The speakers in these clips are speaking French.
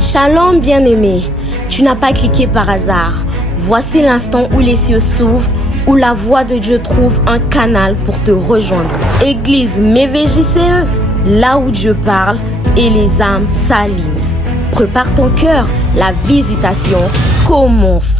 Shalom bien-aimé, tu n'as pas cliqué par hasard. Voici l'instant où les cieux s'ouvrent, où la voix de Dieu trouve un canal pour te rejoindre. Église MVJCE, là où Dieu parle et les âmes s'alignent. Prépare ton cœur, la visitation commence.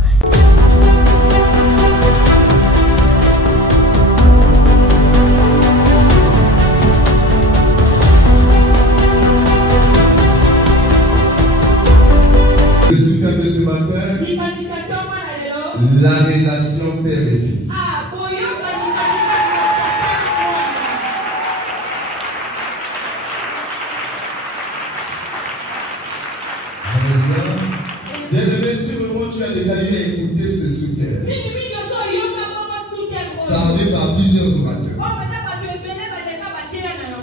Le système de ce matin, la relation père et fils. Bien aimé, si vraiment tu as déjà eu à écouter ce soutien, parlé par plusieurs orateurs.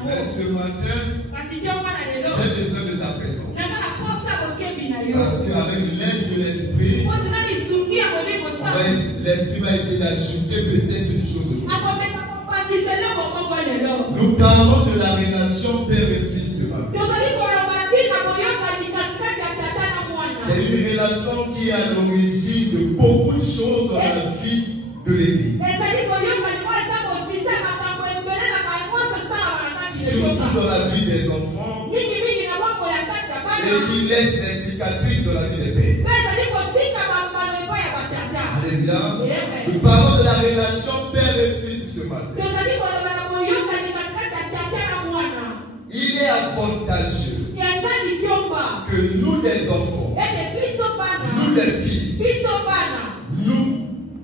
Mais ce matin, j'ai besoin de ta présence. Parce qu'avec l'aide de l'esprit, l'esprit va essayer d'ajouter peut-être une chose aujourd'hui. Nous parlons de la relation père et fils ce matin. C'est une relation qui est à l'origine de beaucoup de choses dans la vie de l'Église. Surtout dans la vie des enfants. Et qui laisse les cicatrices dans la vie des pères. Alléluia. Nous parlons de la relation père et fils ce matin. Il est avantageux que nous les enfants, nous les fils,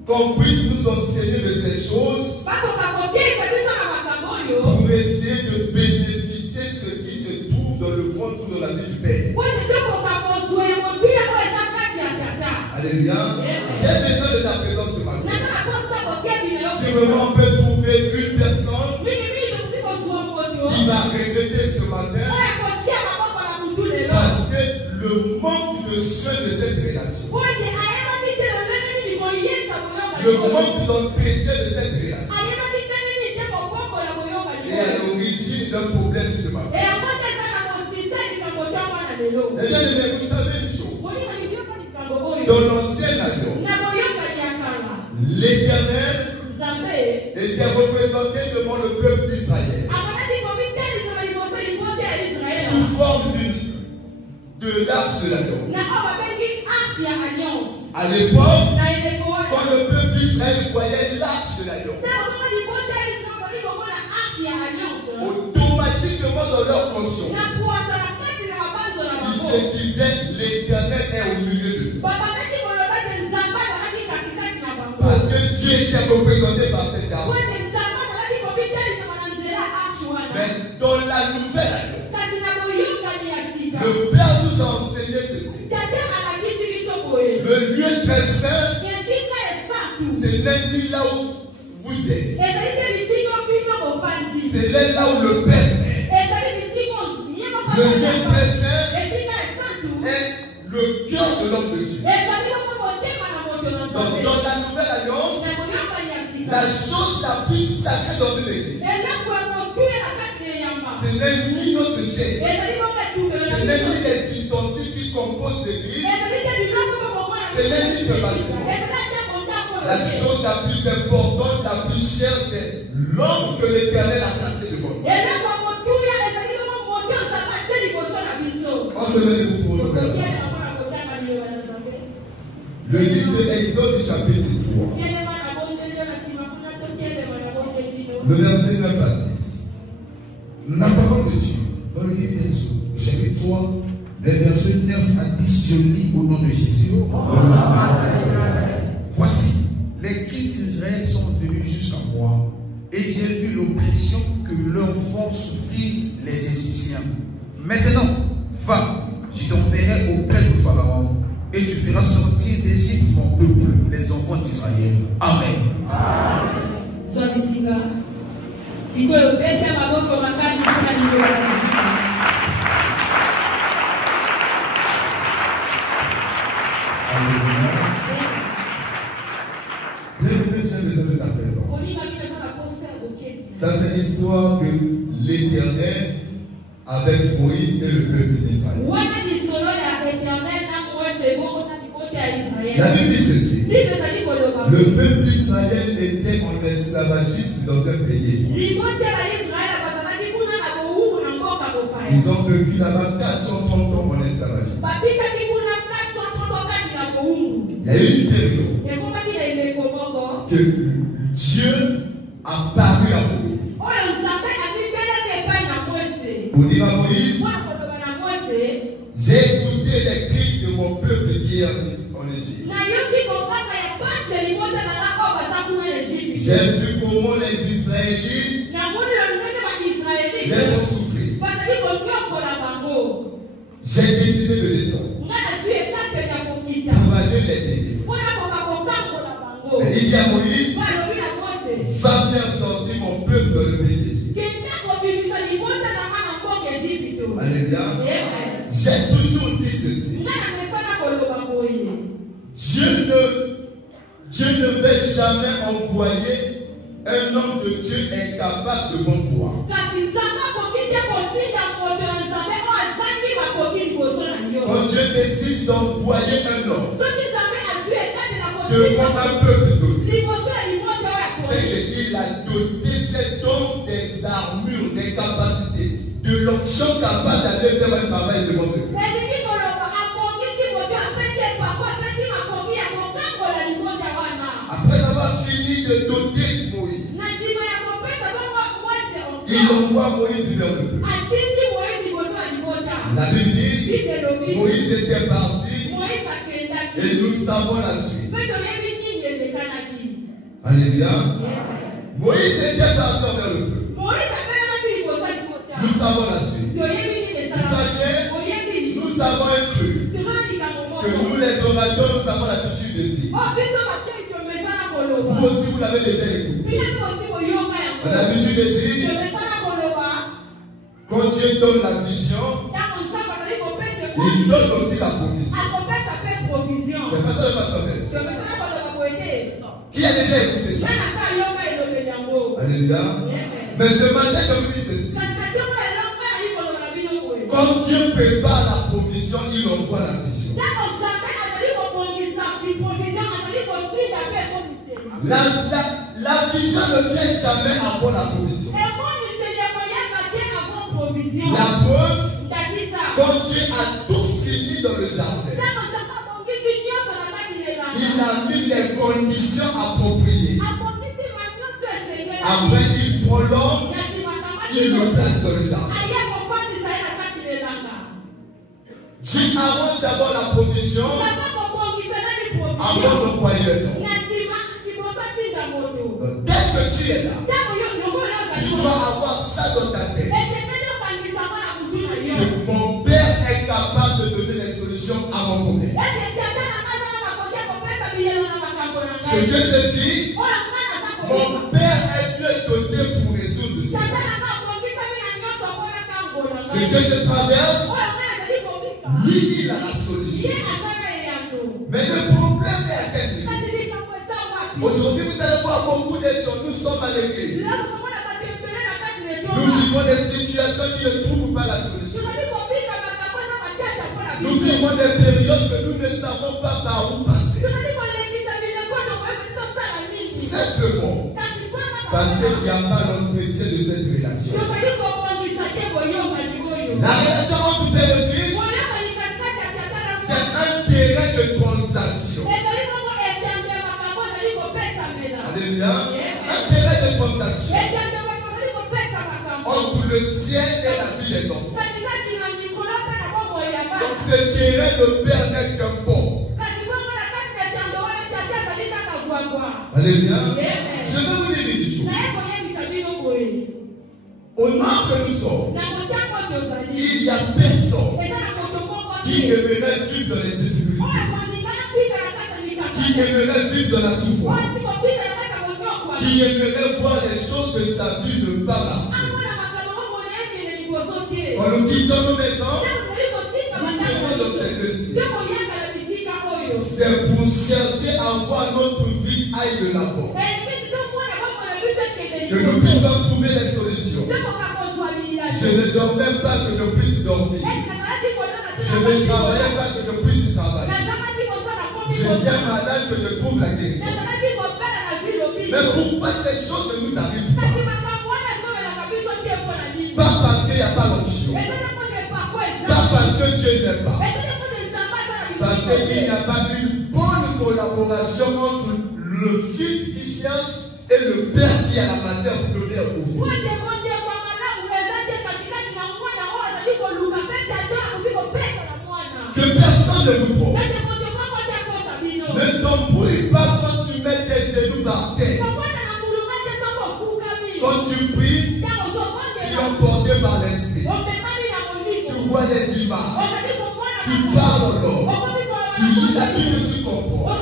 qu'on puisse nous enseigner de ces choses pour essayer de bénéficier ce qui se trouve dans le ventre ou dans la vie du Père. Alléluia. J'ai besoin de ta présence ce matin. Si vraiment on peut trouver une personne qui va regretter ce matin parce que le manque de soin de cette relation, le manque d'entretien de cette relation est à l'origine d'un problème ce matin. Et bien, vous savez une chose. Dans l'ancienne alliance, l'Éternel était représenté devant le peuple d'Israël sous forme de l'arche de l'alliance. À l'époque, quand le peuple d'Israël voyait l'arche de l'alliance, automatiquement dans leur conscience, ils se disaient l'Éternel est au milieu d'eux. Parce que Dieu était représenté par cette arche. Mais dans la nouvelle alliance, le Père nous a enseigné ceci. Le lieu très saint, c'est l'ennemi là où vous êtes. C'est là où le Père est. Le lieu très saint est le cœur de l'homme de Dieu. Donc, dans la nouvelle alliance, la chose la plus sacrée dans une église, c'est l'ennemi notre chair. C'est l'ennemi existentiel qui compose l'église. C'est l'ennemi ce bâtiment. La chose la plus importante, la plus chère, c'est l'homme que l'Éternel a placé devant nous. On se met debout pour le Père. Le livre de Exode chapitre 3. Le verset 9 à 10. La parole de Dieu dans le livre d'Exode, chapitre 3, les versets 9 à 10, je lis au nom de Jésus. Voici, les cris d'Israël sont venus jusqu'à moi, et j'ai vu l'oppression que leur font souffrir les Égyptiens. Maintenant, va, je t'enverrai auprès de Pharaon, et tu feras sortir d'Égypte mon peuple, les enfants d'Israël. Amen. Ça, c'est l'histoire de l'Éternel avec Moïse et le peuple d'Israël. La Bible dit ceci. Le peuple d'Israël était en esclavagisme dans un pays. Ils ont vécu là-bas 430 ans en esclavagisme. Il y a eu une période que Dieu a paru à Moïse. Pour dire à Moïse, j'ai écouté les cris de mon peuple qui est en Égypte. J'ai vu comment les Israélites les font souffrir. J'ai décidé de descendre pour aller les délivrer. Mais il dit à Moïse, va faire sortir mon peuple dans le pays d'Égypte. Alléluia. J'ai toujours dit ceci. Dieu ne va jamais envoyer un homme de Dieu incapable devant toi. Quand Dieu décide d'envoyer un homme devant un peuple donné, c'est qu'il a doté cet homme des armures, des capacités, de l'onction capable d'aller faire un travail devant ce peuple. Après avoir fini de doter Moïse, il envoie Moïse vers le peuple. La Bible dit, Moïse était parti et nous savons la suite. Alléluia. Moïse était parti vers le peuple. Nous savons la suite. Vous savez, nous savons un truc. Que nous les orateurs, nous avons l'habitude de dire. Vous aussi, vous l'avez déjà écouté. On a l'habitude de dire, quand Dieu donne la vision, il donne aussi la provision. C'est pas ça le pasteur. Qui a déjà écouté ça? Alléluia. Mais ce matin, je vous dis ceci. Quand Dieu prépare la provision, il envoie la vision. La vision ne vient jamais avant la provision. La preuve, quand Dieu a tout fini dans le jardin, il a mis les conditions appropriées. Après, il prend l'homme, il le place dans le jardin. Dieu arrange d'abord la provision avant d'envoyer l'homme. Dès que tu es là, tu dois avoir ça dans ta tête. Que mon Père est capable de donner les solutions à mon problème. Ce que je dis, mon Père est Dieu doté pour résoudre ça. Ce que je traverse, lui, il a la solution. Mais le problème est à quel niveau? Aujourd'hui, vous allez voir beaucoup de gens, nous sommes à l'église. Nous vivons des situations qui ne trouvent pas la solution. Nous vivons des périodes que nous ne savons pas par où passer. Simplement parce qu'il n'y a pas l'entretien de cette relation. La relation entre père et fils, c'est un terrain de transaction. Alléluia. Un terrain de transaction entre le ciel et la vie des enfants. Donc ce terrain, le Père n'est qu'un pont. Alléluia. Je vais vous dire une chose. Au nord que nous sommes, il y a personne qui aimerait vivre dans les difficultés, qui aimerait vivre dans la souffrance, qui aimerait voir les choses de sa vie ne pas marcher. Quand nous quittons nos maisons, nous venons dans cette vie. C'est pour chercher à voir notre vie aille de l'avant. Que nous puissions trouver les solutions. Je ne dors même pas que je puisse dormir. Je ne travaille pas que je puisse travailler. Je viens ces choses ne nous arrivent pas. Pas parce qu'il n'y a pas l'option. Pas parce que Dieu n'aime pas. Parce qu'il n'y a pas une bonne collaboration entre le Fils qui cherche et le Père qui a la matière pour donner au Fils. Que personne ne vous trompe. Ne t'embrouille pas quand tu mets tes genoux par terre. Quand tu pries, tu es emporté par l'esprit. Tu vois les images. Tu parles en l'ordre. Tu lis la Bible, tu comprends.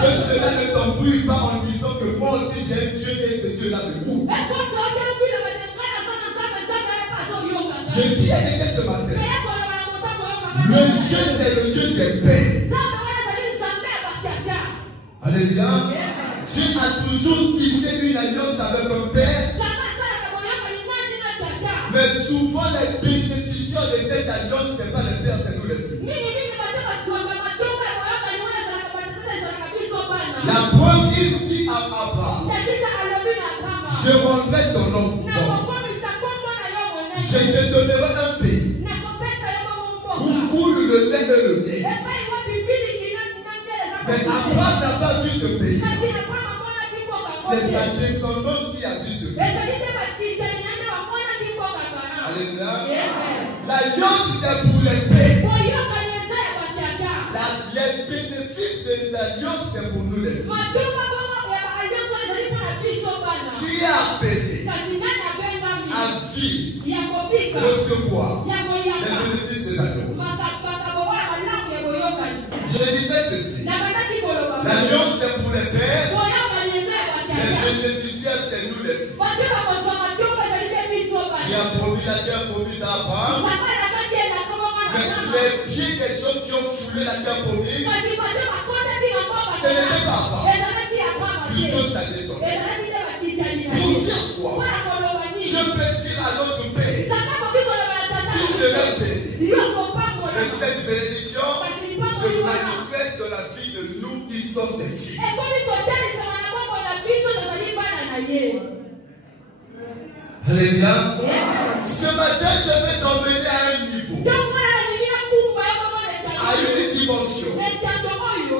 Que cela ne t'embrouille pas en disant que moi aussi j'aime Dieu et ce Dieu-là me trouve. Je dis à quelqu'un ce matin, le Dieu c'est le Dieu des paix. Alléluia. Dieu a toujours tissé une alliance avec un père. Mais souvent les bénéficiaires de cette alliance, ce n'est pas le père, c'est nous les fils. La preuve, il dit à Abraham, je rendrai ton nom. Je te donnerai un pays où coule le lait et le miel. Mais Abraham n'a pas vu ce pays. C'est sa descendance qui a vu ce pays. Alléluia. L'alliance c'est pour les pays. Les bénéfices des alliances c'est pour nous les filles. Qui est appelé à vivre, recevoir les bénéfices des alliances. Je disais ceci. L'alliance c'est pour les pères. Les bénéficiaires c'est nous les filles. Qui a promis la terre promise à Abraham. Mais les pieds des gens qui ont foulé la terre promise, ce n'était pas Abraham, plutôt sa descendance. Pour dire quoi? Je peux dire à notre pays, tu seras béni. Mais cette bénédiction se manifeste dans la vie de nous qui sommes ses fils. Alléluia. Ce matin, je vais t'emmener à un niveau, à une dimension,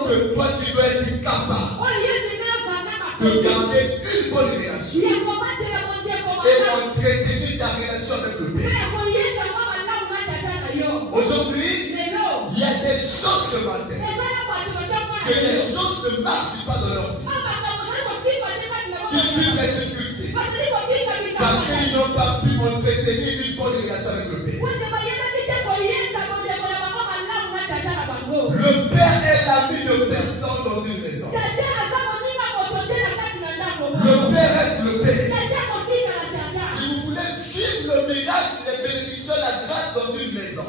que toi tu dois être capable de garder une bonne relation et entretenir ta relation avec le Père. Aujourd'hui, il y a des choses ce matin que les choses ne marchent pas dans leur vie, qui vivent les difficultés parce qu'ils n'ont pas pu entretenir une bonne relation avec le Père. Le Père est l'ami de personne dans une maison. Le Père reste le Père. Si vous voulez vivre le miracle, les bénédictions, la grâce dans une maison,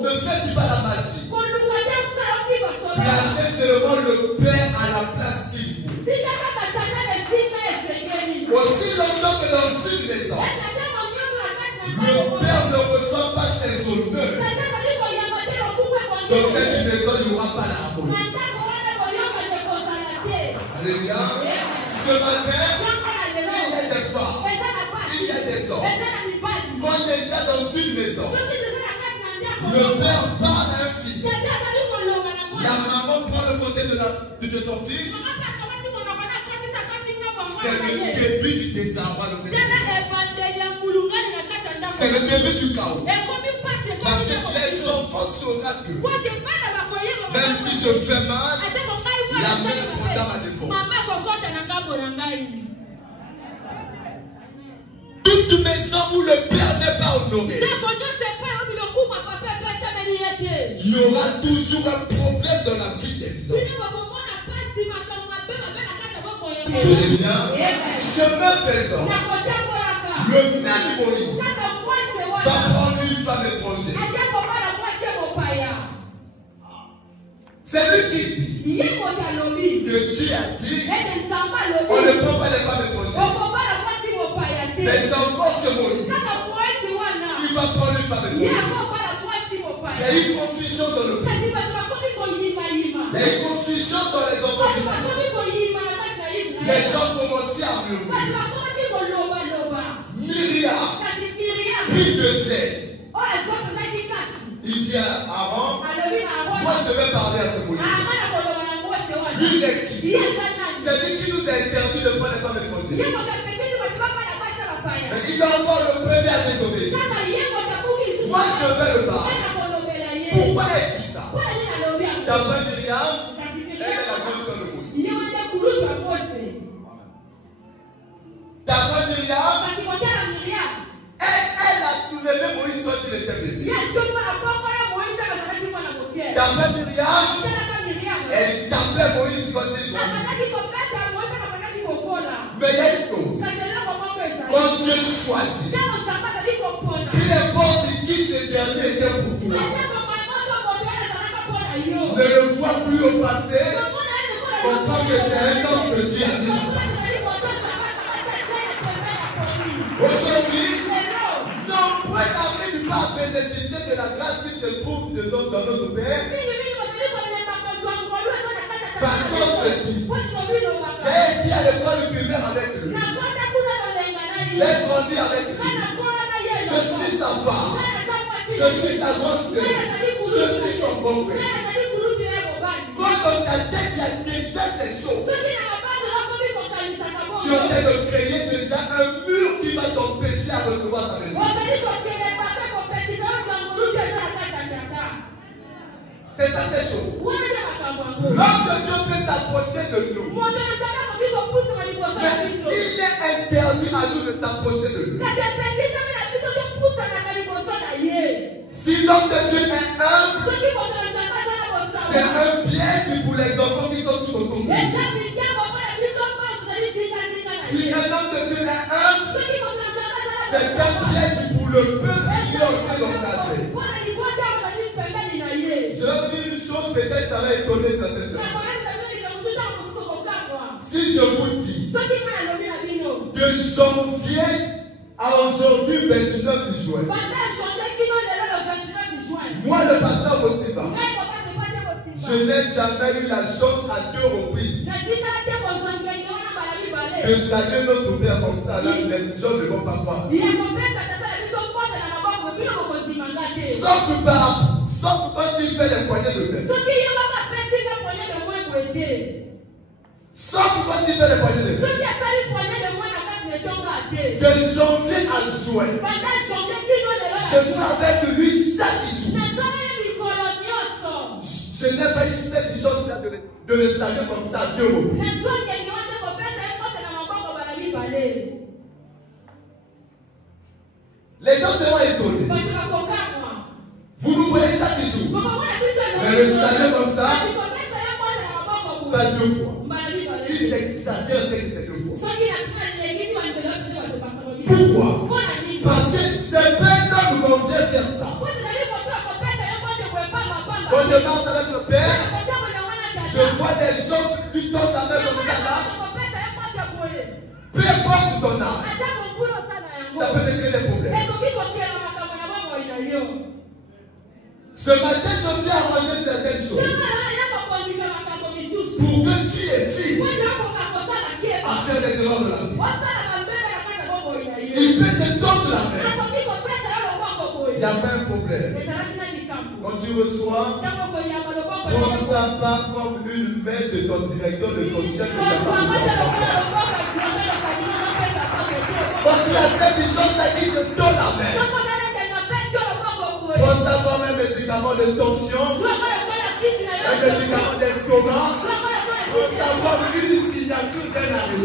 ne faites pas la magie. Placez seulement le Père à la place qu'il faut. Aussi longtemps que dans une maison, le Père ne reçoit pas ses honneurs, dans cette maison, il n'y aura pas l'harmonie. Alléluia. Ce matin, il y a des femmes, il y a des hommes. Quand déjà dans une maison, le père parle à un fils. La maman prend le côté de son fils. C'est le début du désarroi dans cette maison. C'est le début du chaos. Parce que les enfants sauront que même si je fais mal, la mère prendra ma défense. Toute maison où le père n'est pas honoré, il y aura toujours un problème dans la vie des hommes. Chemin faisant, le même Moïse va prendre une femme étrangère. C'est lui qui dit que Dieu a dit on ne prend pas les femmes étrangères. Mais c'est encore ce Moïse. Il va prendre une femme étrangère. Il y a une confusion dans le peuple. Il y a une confusion dans les enfants d'Israël. Myriam prit de zèle. Il dit à Aaron, moi je vais parler à ce Moïse. Lui il est qui? C'est lui qui nous a interdit de prendre les femmes étrangères. Mais il est encore le premier à désobéir. Moi je vais le parler. Pourquoi elle dit ça? D'après Myriam, elle est la grande sœur de Moïse. D'après Myriam, elle a soulevé Moïse quand il était bébé. D'après Myriam, elle tapait Moïse quand il grandissait. Mais il y a une chose. Quand Dieu choisit, peu importe qui ce dernier était pour toi, ne le vois plus au passé, comprends que c'est un homme que Dieu a mis. Aujourd'hui, nombreux n'arrivent pas à bénéficier de la grâce qui se trouve dans notre Père. Parce qu'on se dit, j'ai été à l'école primaire avec lui. J'ai grandi avec lui. Je suis sa femme. Je suis sa grande sœur. Je suis son grand frère. Quand dans ta tête, il y a déjà ces choses. Tu es en train de créer déjà un mur qui va t'empêcher à recevoir sa bénédiction. C'est ça ces choses. L'homme de Dieu peut s'approcher de nous. Mais il est interdit à nous de s'approcher de lui. Si l'homme de Dieu est humble, c'est un piège pour les enfants qui sont tout autour de lui. Si un homme de Dieu est humble, c'est un piège pour le peuple qui a été encadré. Je vais vous dire une chose, peut-être ça va étonner certaines personnes. Si je vous dis, de janvier à aujourd'hui, 29 juin, moi le pasteur Bossiba, je n'ai jamais eu la chance à 2 reprises de saluer notre Père comme ça, là, les gens ne vont pas voir. Sauf quand il fait les poignées de main. Sauf quand il fait les poignées de main. De janvier à juin, je savais que lui chaque jour. Je n'ai pas eu cette chance-là de le saluer comme ça à 2 reprises. Les gens seront étonnés. Vous nous voyez chaque jour. Mais le salut comme ça, pas 2 fois. Si c'est exagéré, c'est que c'est 2 fois. Pourquoi? Parce que c'est maintenant que l'on vient faire ça. Quand je marche avec le Père, je vois des gens lui tendent la main comme ça là. Peu importe ton âge, ça peut te créer des problèmes. Ce matin, je viens arranger certaines choses pour que tu et fille à faire des erreurs de la vie. Il peut te tendre la main. Il n'y a pas un problème. Quand tu reçois, prends ça pas comme une main de ton directeur, de ton chef, de ta femme. Quand tu as cette chose, ça dit que donne la main. Prends ça comme un médicament de tension, un médicament d'estomac. Prends ça comme une signature d'un ami.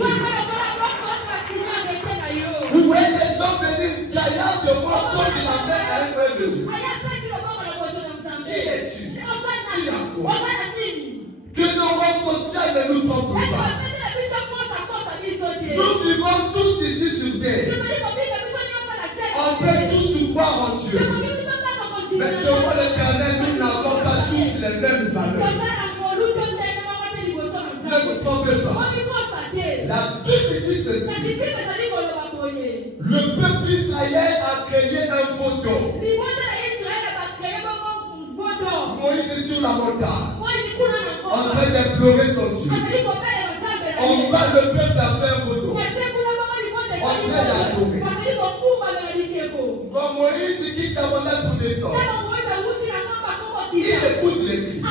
Vous voyez les gens venir gaillard de moi comme la main à un peu de Dieu. Qui es-tu? Tu as quoi? Que nos rangs sociaux ne nous trompent pas. Nous vivons tous ici sur terre. On peut tous croire en Dieu. Mais devant l'Éternel, nous n'avons pas tous les mêmes valeurs. Ne vous trompez pas. La Bible dit ceci. Le peuple d'Israël a créé un photo. Moïse est sur la montagne, en train d'implorer son Dieu. En bas, le peuple a fait un photo. camarade pour descendre, il écoute les cris.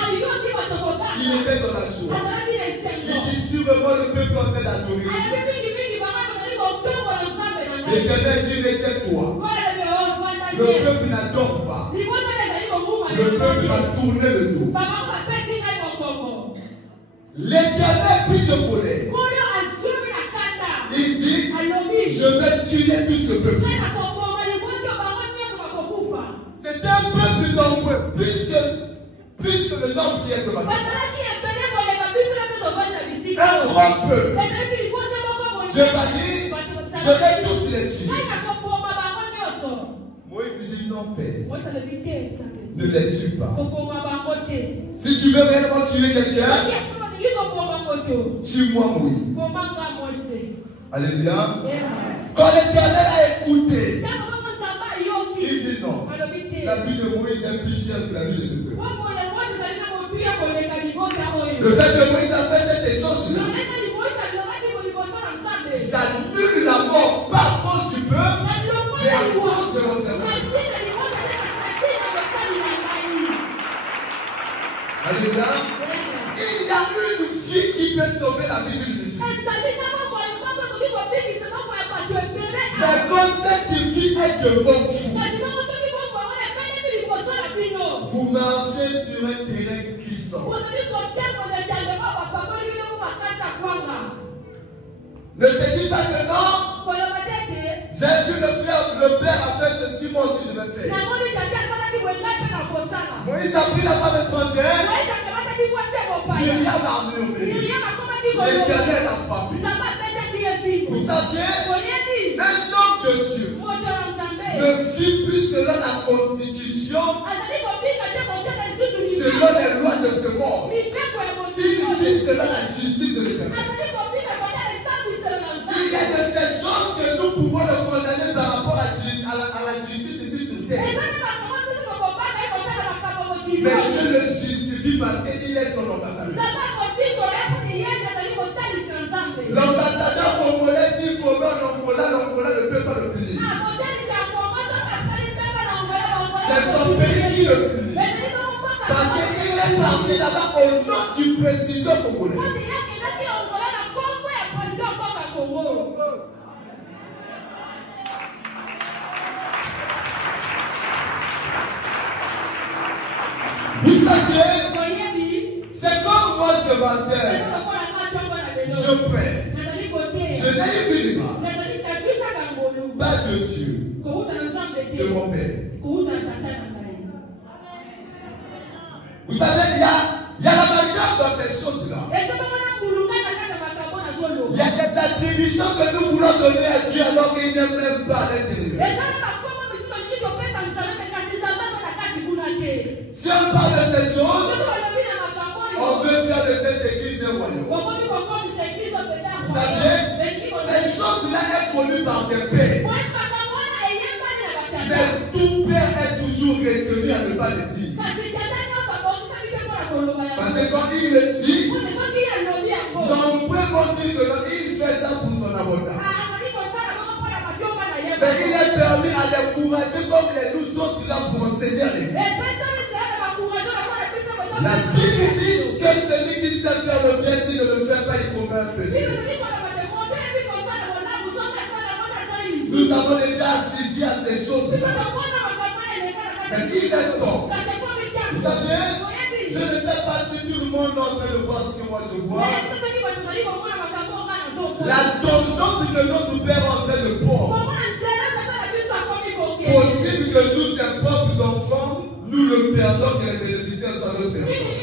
Il était dans la joie. Il dit sûrement le peuple en train d'adorer. L'Éternel dit retiens-toi. Le peuple n'adore pas. Le peuple va tourner le dos. L'Éternel prit de colère. Il dit je vais tuer tout ce peuple. C'est un peuple nombreux, plus que le nombre qui est ce matin. Un grand peuple. Je vais dire, je vais tous les tuer. Moïse dit non, Père. Ne les tue pas. Si tu veux réellement tuer quelqu'un, tue-moi Moïse. Alléluia. Quand l'Éternel a écouté, il dit non. La vie de Moïse est plus chère que la vie de ce peuple. Le fait que Moïse a fait cet échange-là, j'annule la mort pas à cause du peuple, mais à cause de mon serviteur. Alléluia. Il y a une fille qui peut sauver la vie d'une multitude. Mais quand cette fille est devant vous, vous marchez sur un terrain glissant. Ne te dis pas que non. J'ai vu le père a fait ceci, moi aussi je vais faire. Moïse a pris la femme étrangère. Myriam a murmuré. L'Éternel a frappé. Vous saviez, un homme de Dieu ne vit plus selon la constitution, selon les lois de ce monde. Il vit selon la justice de l'Éternel. Il y a de ces choses que nous pouvons le condamner par rapport à la justice ici sur terre. Mais Dieu le justifie parce qu'il est son ambassadeur. L'ambassadeur congolais, s'il commet l'Angola ne peut pas le punir. C'est son pays qui le punit. Parce qu'il est parti là-bas au nom du président congolais. Vous savez, c'est comme moi ce matin, je prie. Je n'ai vu du mal, pas de Dieu, de mon Père. Vous savez, il y a la manière dans ces choses-là. Il y a des attributions que nous voulons donner à Dieu alors qu'il n'aime même pas à l'intérieur. Si on parle de ces choses, on veut faire de cette église un royaume. Vous savez, ces choses-là sont connues par des pères. Mais tout père est toujours retenu à ne pas le dire. Parce que quand il le dit, nombreux vont dire que non, il fait ça pour son avocat. Mais il est permis à les encourager comme les nous autres là pour enseigner à l'église. La Bible dit que celui qui sait faire le bien, s'il ne le fait pas, il commet un péché. Nous avons déjà assisté à ces choses-là. Mais il est temps. Vous savez, je ne sais pas si tout le monde est en train de voir ce que moi je vois. La donjon que notre Père est en train de pondre. Possible que nous, ses propres enfants, nous le perdons que les bénéficiaires soient notre personne.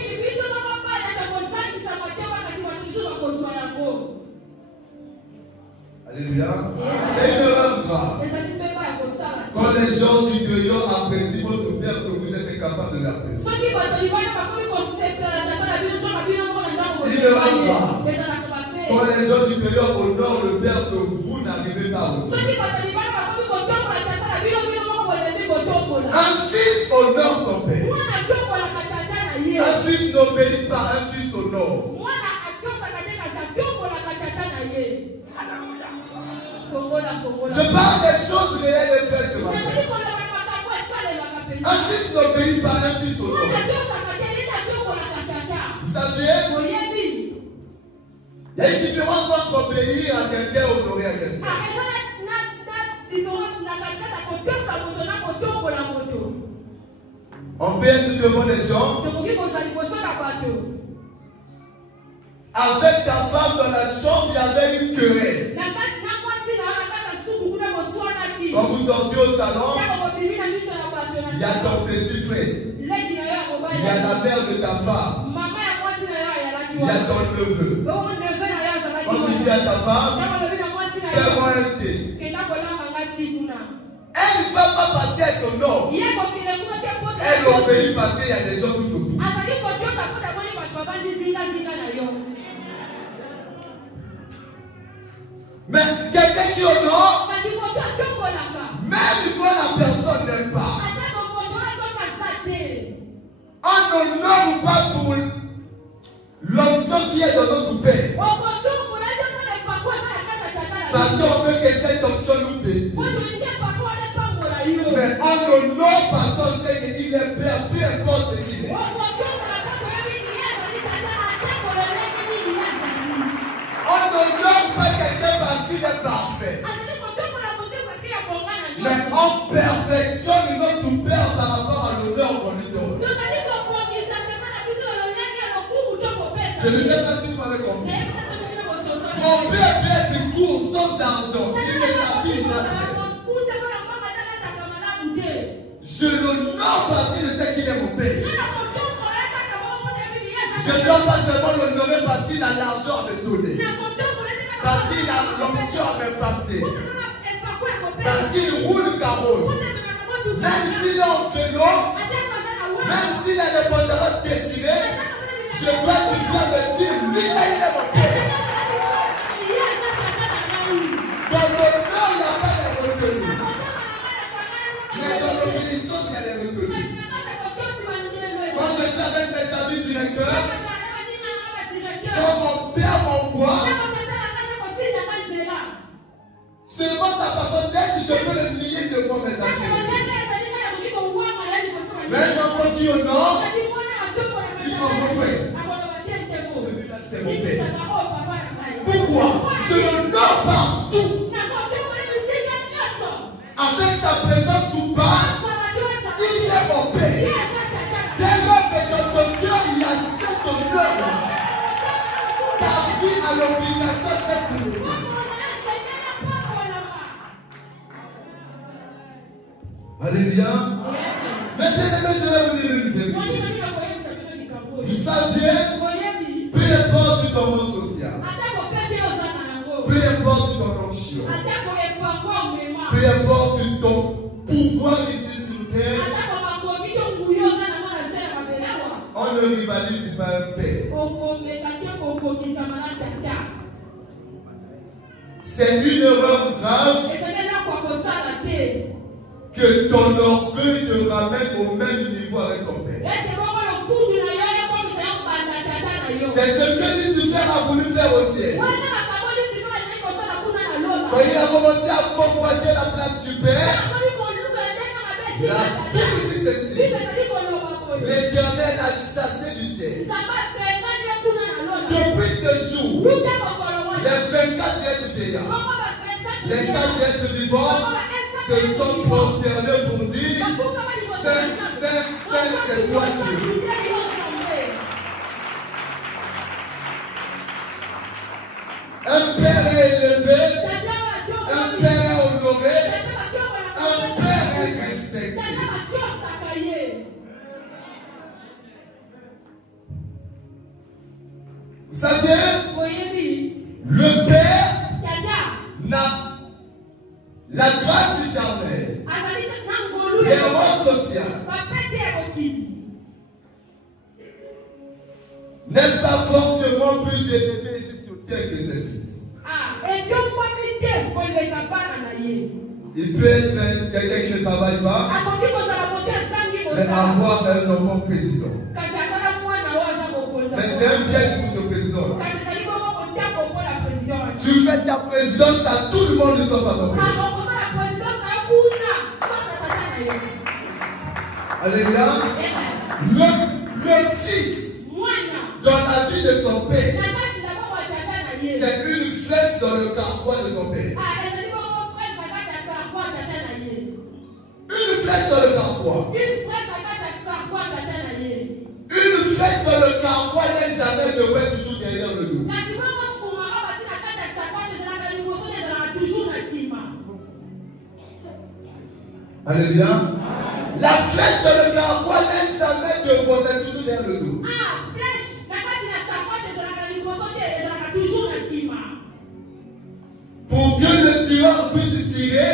Alléluia. C'est une erreur grave. Quand les gens du dehors apprécient votre Père, que vous êtes capable de l'apprécier. Une erreur grave. Quand les gens du dehors honorent le Père, que vous n'arrivez pas à honorer. Un fils honore son père. Un fils n'obéit pas, un fils honore. Je parle des choses réelles et vraies ce matin. Un fils n'obéit pas un fils au nom. Vous saviez? Il y a une différence entre obéir à quelqu'un et honorer à quelqu'un. On peut être devant les gens. Avec ta femme dans la chambre, il y avait une querelle. Quand vous sortez au salon, il y a ton petit frère. Il y a la mère de ta femme. Il y a ton neveu. Quand tu dis à ta femme, fais-moi un thé. Elle ne va pas passer avec ton nom. Elle obéit parce qu'il y a des gens tout autour. Mais quelqu'un qui honore, même quand la personne n'aime pas, on n'honore pas pour l'onction qui est dans notre paix. Parce qu'on veut que cette onction nous paie. Mais on honore parce qu'on sait qu'il est père, peu importe ce qu'il est. On n'honore pas quelqu'un parce qu'il est parfait. Mais on perfectionne notre Père par rapport à l'honneur qu'on lui donne. Je ne sais pas si vous m'avez compris. Mon père vient du cours sans argent. Il ne s'habille pas bien. Je l'honore parce qu'il sait qu'il est mon père. Je ne dois pas seulement l'honorer parce qu'il a l'argent à me donner. Parce qu'il a l'onction à m'impacter. Parce qu'il roule carrosse. Même s'il est en vélo, même s'il a des pantalons déchirés, je dois lui faire me dire, lui là il est mon père. Dans l'honneur, il n'y a pas de retenue. Mais dans l'obéissance, il y a des retenues. Quand je suis avec mes amis directeurs, quand mon père m'envoie, seulement sa façon d'être, je peux le nier devant mes amis. Mais un enfant qui honore, il dit mon frère, celui-là c'est mon père. Pourquoi? Je l'honore partout. Avec sa présence ou pas, il est mon père. Dès lors que dans ton cœur il y a cet honneur-là, ta vie a l'obligation d'être honorée. Alléluia. Maintenant, je vais vous dire une vérité. Vous saviez, peu importe ton rang social, peu importe ton onction, peu importe ton pouvoir ici sur terre, on ne rivalise pas un père. C'est une erreur grave que ton orgueil te ramène au même niveau avec ton père. C'est ce que Lucifer a voulu faire au ciel. Quand il a commencé à convoiter la place du Père, la Bible dit ceci: l'Éternel a chassé du ciel. Depuis ce jour, les 24 êtres vieillards, les 4 êtres vivants se sont prosternés pour dire: Saint, Saint, Saint, c'est toi Dieu. Un père est élevé, un père est honoré, un père est respecté. Vous savez, le père n'a la grâce charnelle, les rangs sociaux, n'est pas forcément plus élevé ici sur terre que ses fils. Il peut être quelqu'un qui ne travaille pas, mais avoir un enfant président. Mais c'est un piège pour ce président-là. Tu fais ta présidence à tout le monde sauf à ton père. Alléluia. Le fils dans la vie de son père, c'est une flèche dans le carquois de son père. Une flèche dans le carquois. Une flèche dans le carquois n'est jamais de ouais toujours derrière le dos. Alléluia. La flèche dans le carquois n'est jamais devant, c'est toujours derrière le dos. Pour que le tireur puisse tirer,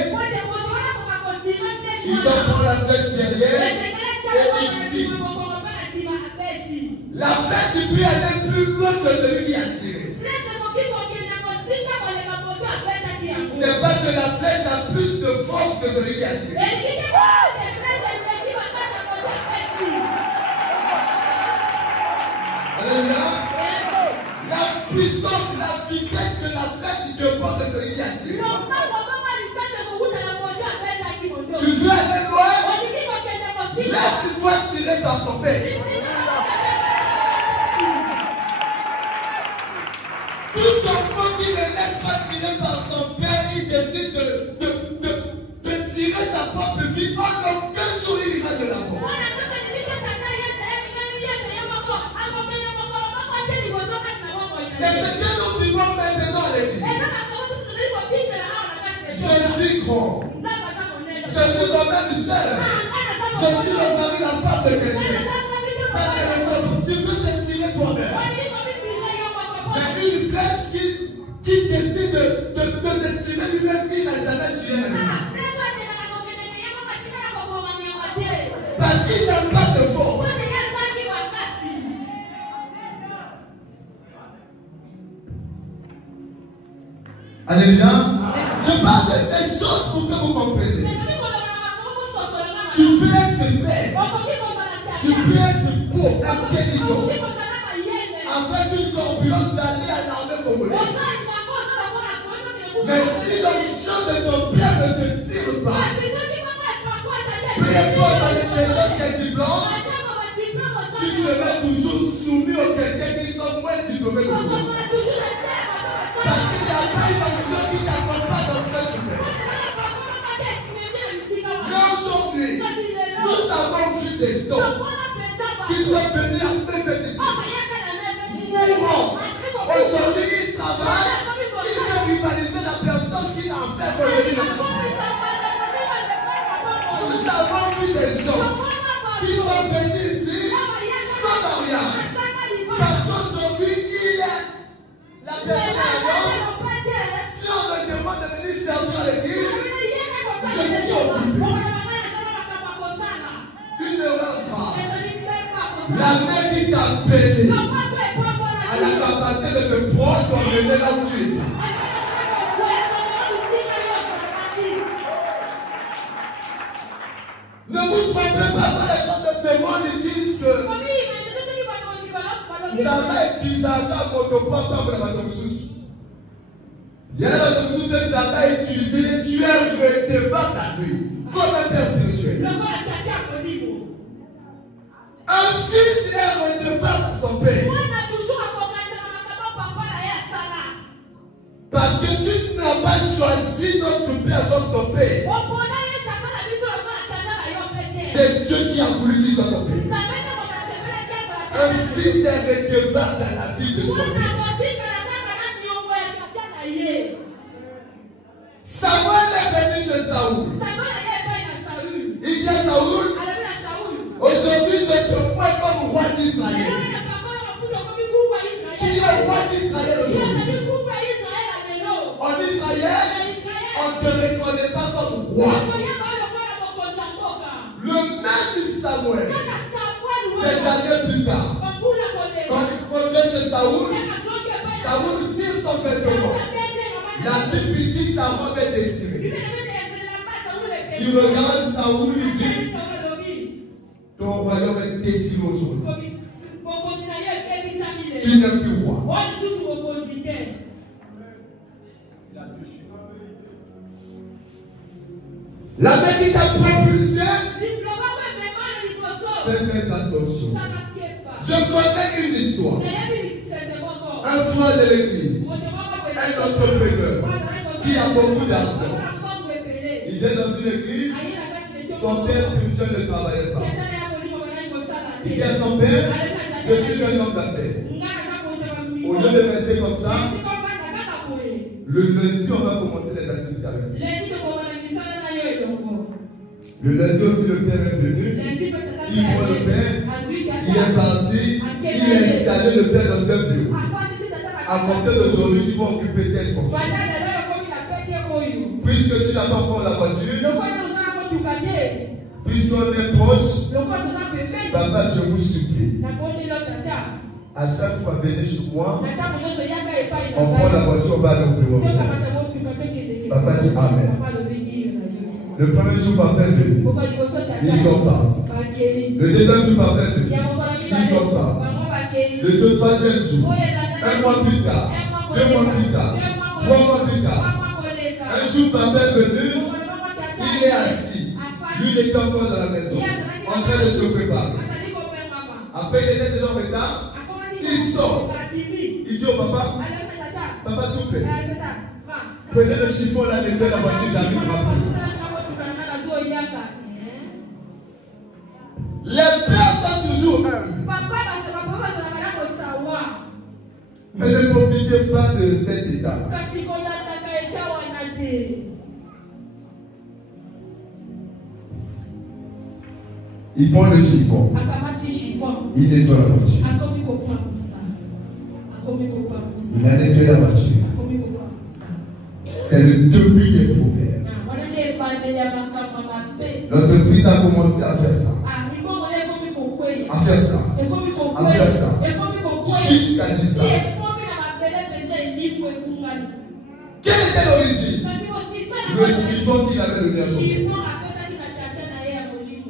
il doit prendre la flèche derrière et il tire. La flèche peut aller plus loin que celui qui a tiré. C'est pas que la flèche a plus de force que celui qui a tiré. Alléluia. La puissance, la vitesse de la flèche dépend de celui qui a tiré. Tu veux aller loin? Laisse-toi tirer par ton père. Tout enfant qui ne laisse pas tirer par son père, il décide de tirer sa propre vie. En aucun jour il ira de l'avant. C'est ce que nous vivons maintenant à l'église. Je suis grand. Je suis le même sœur. Je suis le mari, la femme de quelqu'un. Ça c'est le peuple. Tu veux te tirer toi-même. Mais une flèche qui décide de se tirer lui-même, il n'a jamais tué un ami. Parce qu'il n'a pas de force. Alléluia. Je parle de ces choses pour que vous compreniez. Tu peux être père, tu peux être beau, intelligent, avec une corpulence d'aller à l'armée congolaise. Mais si l'onction de ton père ne te tire pas, peu importe à l'intérieur que tu blancs, tu seras toujours soumis à quelqu'un qui sont moins diplômés que toi. Parce qu'il n'y a pas une onction qui t'accompagne dans ce que tu fais. Mais aujourd'hui, nous avons vu des dons qui sont venus à prophétiser. Mourant. Aujourd'hui, il travaille, il fait rivaliser la personne qui n'a pas connu la vie. Nous avons vu des gens qui sont venus ici sans mariage. Parce qu'aujourd'hui, il est la personne alliance. Si on me demande de venir servir à l'église, je suis occupé. Une erreur grave. La mère qui t'a appelé a la capacité de te prendre comme mener là où tu es. Ne vous trompez pas quand les gens de ce monde disent que nous avons utilisé un motopompe pour la bateau-sous. Il y a la bateau-sous que nous avons utilisé, tu es redevant à lui. Comme un père spirituel. Un fils est redevant à son père. Parce que tu n'as pas choisi notre père comme ton père. C'est Dieu qui a voulu qu'il soit ton père. Un fils est redevant dans la vie de son père. Samuel est venu chez Saoul. Il dit à Saoul, aujourd'hui je te vois comme roi d'Israël. Tu es roi d'Israël aujourd'hui. En Israël, on ne te reconnaît pas comme roi. Le même Samuel, ces années plus tard, quand il revient chez Saoul, Saoul tire son vêtement. La Bible dit sa robe est déchirée. Il regarde Saoul, il dit, ton royaume est déchiré aujourd'hui. Tu n'es plus roi. La main qui t'a propulsé Faites très attention. Je connais une histoire. Un frère de l'église, un entrepreneur qui a beaucoup d'argent. Il vient dans une église, son père spirituel ne travaillait pas. Il dit à son père, je suis un homme d'affaires. Au lieu de rester comme ça, le lundi, on va commencer les activités avec lui. Le lundi aussi, le père est venu. Il voit le père. Il est parti. Il a installé le père dans un bureau. À compter d'aujourd'hui, tu vas occuper telle fonction. Puisque tu n'as pas encore la voiture, puisqu'on est proche, papa, je vous supplie. À chaque fois, venez chez moi. On prend la voiture, on va aller au bureau. Papa dit Amen. Le premier jour, papa est venu. Ils sont partis. Le deuxième jour, papa est venu. Ils sont partis. Le troisième jour, un mois plus tard, 2 mois plus tard, 3 mois plus tard. Un jour, papa est venu. Il est assis. Lui, il est encore dans la maison, en train de se préparer. Après, il était déjà en retard. Il sort. Il dit au papa, papa, s'il vous plaît, prenez le chiffon là, mettez la voiture, j'arrive rapidement. Les pères sont toujours un. Mais ne profitez pas de cet état. Il prend le chiffon. Il nettoie la voiture. Il a nettoyé la voiture. C'est le début des problèmes. L'entreprise a commencé à faire ça. À faire ça. À faire ça. Jusqu'à 10 ans. Quelle était l'origine? Le chiffon qu'il avait donné à son père.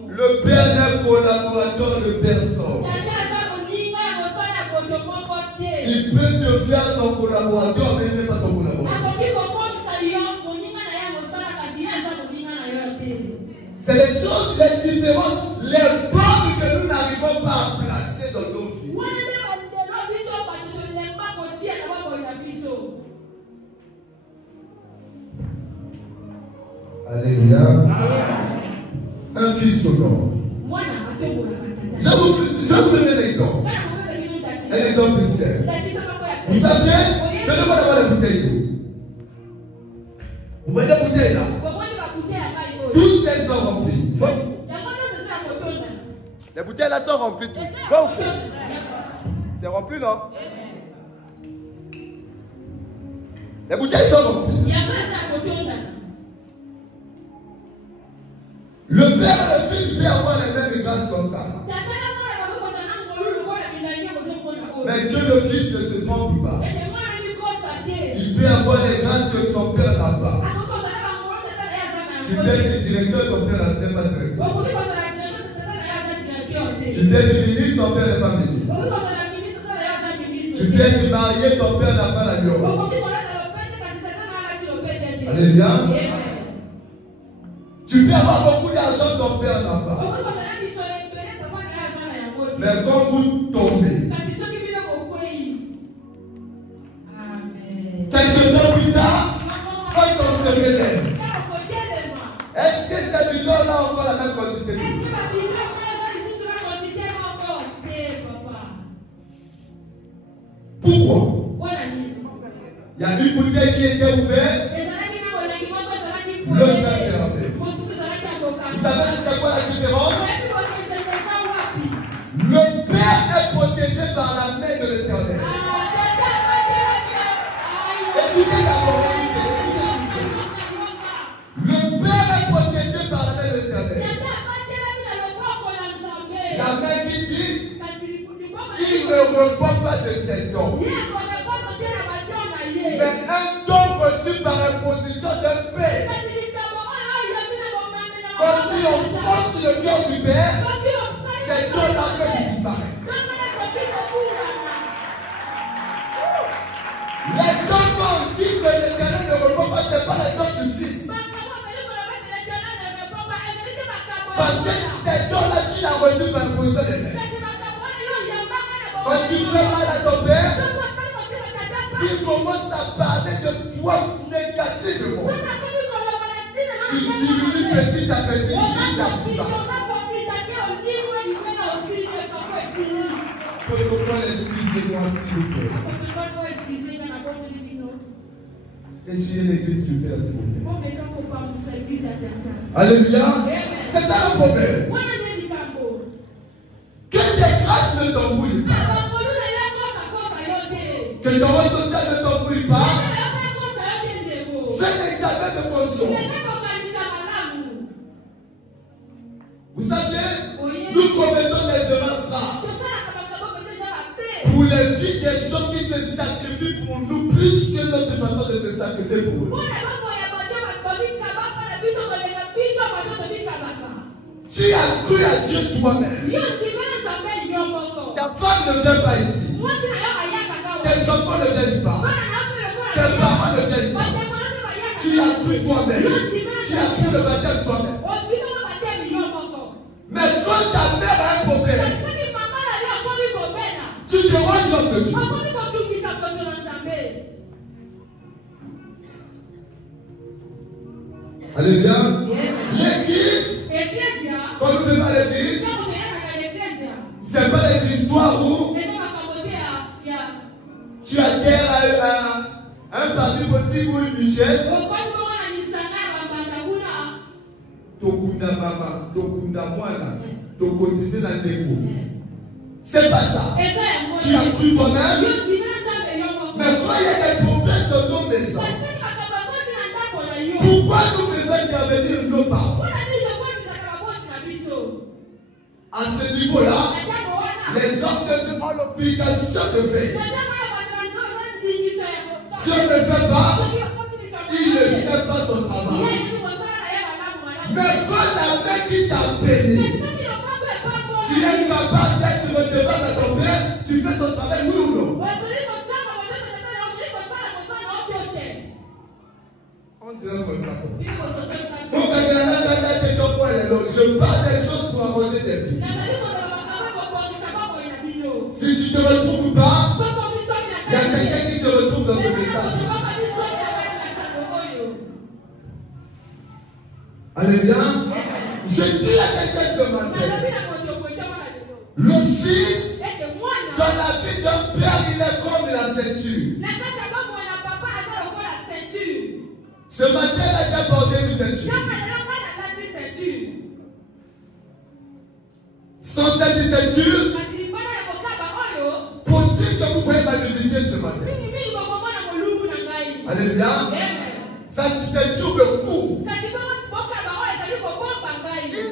Le père n'est collaborateur de personne. Il peut te faire son collaborateur, mais il n'est pas ton collaborateur. C'est les choses, les différences, les bornes que nous n'arrivons pas à placer dans nos vies. Alléluia. Un fils sonore. Je vais vous donner un exemple. Un exemple simple. Vous saviez, donnez-moi d'abord la bouteille d'eau. Vous voyez la bouteille là? Tous elles sont remplies. Les bouteilles là sont remplies. Va au fond. C'est rempli, non? Les bouteilles sont remplies. Le père et le fils peuvent avoir les mêmes grâces comme ça. Mais que le fils ne se trompe pas. Il peut avoir les grâces que son père n'a pas. Tu peux être directeur, ton père n'est pas directeur. Tu peux être ministre, ton père n'est pas ministre. Tu peux être marié, ton père n'a pas la violence. Alléluia. Tu peux avoir beaucoup d'argent, ton père n'a pas. Mais quand vous tombez, quelques temps plus tard, quand on se relève, est-ce que ces bidons-là ont encore la même quantité? Pourquoi? Il y a une bouteille qui était ouverte, l'autre est fermée. Vous savez c'est quoi la différence? Le Père est protégé par la main de l'Éternel. Écoutez d'abord, le Père est protégé par la main de l'Éternel. La main qui dit, il ne repart pas de ses dons. Mais un don reçu par imposition de paix. Quand il enfonce le cœur du Père, c'est don la paix qui disparaît. Les dons qu'on dit que l'Éternel ne repart pas, ce n'est pas les dons du Fils. Parce que ces dons-là, tu l'as reçu par imposition. position des mains. Quand tu fais mal à ton père, s'il commence à parler de toi négativement, tu diminues petit à petit jusqu'à disparaître. Protocole, excusez-moi s'il vous plaît. Essuyez l'église du Père s'il vous plaît. Alléluia. C'est ça le problème. Que tes grâces ne t'embrouillent pas. Que ton rôle social ne t'embrouille pas. Fais l'examen de conscience. Vous savez, nous commettons des erreurs graves pour les vies des gens qui se sacrifient pour nous plus que notre façon de se sacrifier pour eux. Tu as cru à Dieu toi-même. Ta femme ne vient pas ici. Tes enfants ne viennent pas. Tes parents ne viennent pas. Tu as cru toi-même. Tu as cru le baptême toi-même. Mais quand ta mère a un problème, tu te ranges de Dieu. Alléluia. L'église, quand vous faites à l'église, c'est pas les histoires où tu adhères à un parti politique ou une Michel. Tokunda mama, tokunda mwana, tokotiser dans le déco. C'est pas ça. Tu as cru toi-même. Mais quand il y a des problèmes dans nos maisons, pourquoi nous faisons intervenir nos parents? À ce niveau-là, les hommes de Dieu ont l'obligation de faire. Si on ne fait pas, il ne fait pas son travail. Mais quand la main qui t'a béni, tu es capable d'être redevable à ton père, tu fais ton travail, oui ou non? On dirait qu'on pas. Je parle des choses pour arranger tes vies. Si tu ne te retrouves pas, il y a quelqu'un qui se retrouve dans ce message. Alléluia. Je dis à quelqu'un ce matin, le fils dans la vie d'un père, il est comme la ceinture. Ce matin-là, j'ai porté une ceinture. Sans cette ceinture, possible que vous voyez ma nudité ce matin. Alléluia. Cette ceinture me couvre.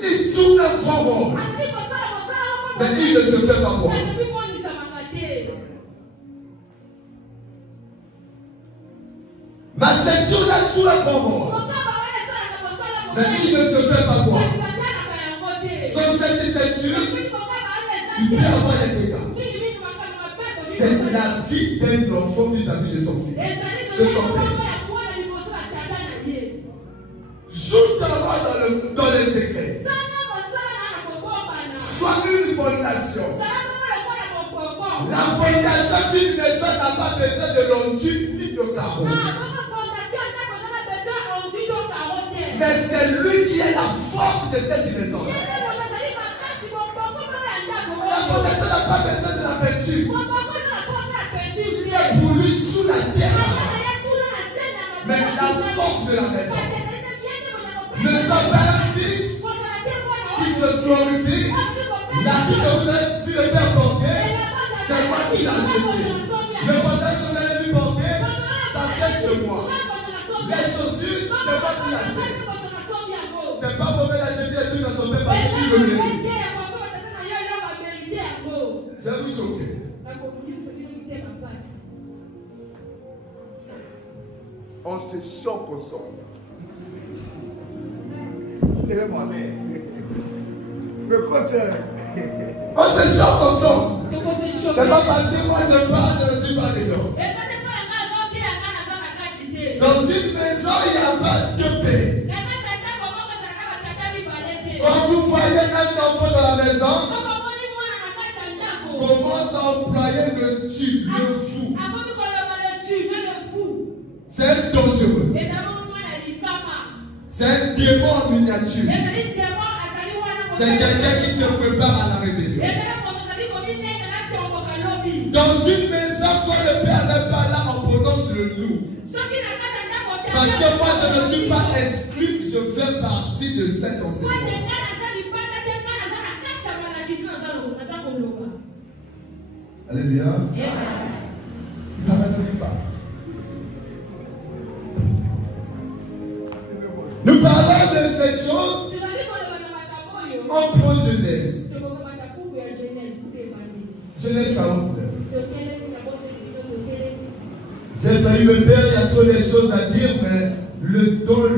Il tourne un grand rond. Mais il ne se fait pas voir. Ma ceinture là joue un grand rond. Mais il ne se fait pas voir. Sans cette ceinture, il peut avoir des dégâts. C'est la vie d'un enfant vis-à-vis de son fils, de son père. Joue ton rôle dans les secrets. Sois une fondation. La fondation d'une maison n'a pas besoin de longitude ni de carreaux. Mais c'est lui qui est la force de cette maison. La fondation n'a pas besoin de la peinture. Il est pour lui sous la terre. Mais la force de la maison ne sont pas un fils qui se glorifie. La vie que vous avez vu le père porter, c'est moi qui l'ai acheté. Le pantalon que vous avez vu porter, ça vient chez moi. Les chaussures, c'est moi qui l'achète. C'est pas mauvais d'acheter les trucs dans son père parce qu'il le mérite. Je vais vous choquer. On se choque ensemble. Levez-moi ça. Mais quoi tu on se choque ensemble. C'est pas parce que moi je parle, je ne suis pas dedans. Dans une maison, il n'y a pas de paix. Quand vous voyez un enfant dans la maison, le tu, le fou. C'est un dangereux. C'est un démon en miniature. C'est quelqu'un qui se prépare à la rébellion. Dans une maison, quand le père n'est pas là, on prononce le nous. Parce que moi, je ne suis pas exclu, je fais partie de cet enseignement. Alléluia. Il ne pas. Nous parlons de ces choses en pro-Genèse. Genèse 49. J'ai failli me perdre, il y a trop de choses à dire, mais le temps ne me